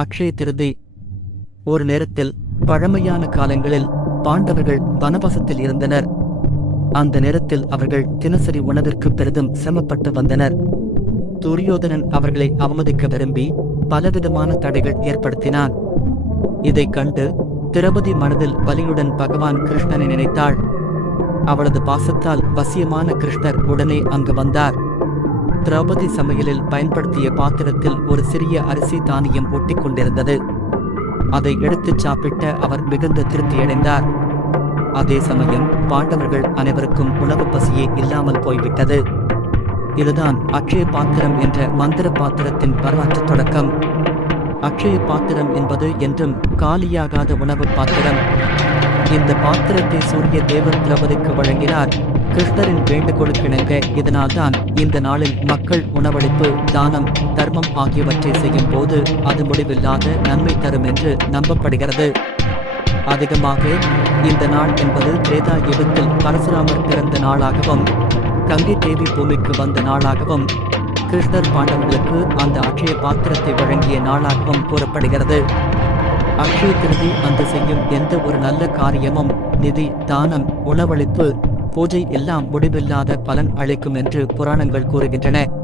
அக்ஷய திருதி. ஒரு நேரத்தில், பழமையான காலங்களில் பாண்டவர்கள் வனவாசத்தில் இருந்தனர். அந்த நேரத்தில் அவர்கள் தினசரி உணவிற்கு பெரிதும் சிரமப்பட்டு வந்தனர். துரியோதனன் அவர்களை அவமதிக்க விரும்பி பலவிதமான தடைகள் ஏற்படுத்தினான். இதைக் கண்டு திரௌபதி மனதில் வலியுடன் பகவான் கிருஷ்ணனை நினைத்தாள். அவளது பாசத்தால் வசியமான கிருஷ்ணர் உடனே அங்கு வந்தார். திரௌபதி சமையலில் பயன்படுத்திய பாத்திரத்தில் ஒரு சிறிய அரிசி தானியம் ஒட்டிக் கொண்டிருந்தது. அதை எடுத்துச் சாப்பிட்ட அவர் மிகுந்த திருப்தியடைந்தார். அதே சமயம் பாண்டவர்கள் அனைவருக்கும் உணவு பசியே இல்லாமல் போய்விட்டது. இதுதான் அக்ஷய பாத்திரம் என்ற மந்திர பாத்திரத்தின் வரலாற்று தொடக்கம். அக்ஷய பாத்திரம் என்பது என்றும் காலியாகாத உணவு பாத்திரம். இந்த பாத்திரத்தை சூரிய தேவர் திரௌபதிக்கு வழங்கினார். கிருஷ்ணரின் வேண்டுகோளுக்கிணங்க இதனால்தான் இந்த நாளில் மக்கள் உணவளிப்பு, தானம், தர்மம் ஆகியவற்றை செய்யும் போது அது முடிவில்லாத நன்மை தரும் என்று நம்பப்படுகிறது. அதிகமாக இந்த நாள் என்பது திரேதா யுகத்தில் பரசுராமர் பிறந்த நாளாகவும், கங்கை தேவி பூமிக்கு வந்த நாளாகவும், கிருஷ்ணர் பாண்டவர்களுக்கு அந்த அக்ஷய பாத்திரத்தை வழங்கிய நாளாகவும் கூறப்படுகிறது. அக்ஷய திருதி அன்று செய்யும் எந்த ஒரு நல்ல காரியமும் நிதி, தானம், உணவளிப்பு, பூஜை எல்லாம் முடிவில்லாத பலன் அளிக்கும் என்று புராணங்கள் கூறுகின்றன.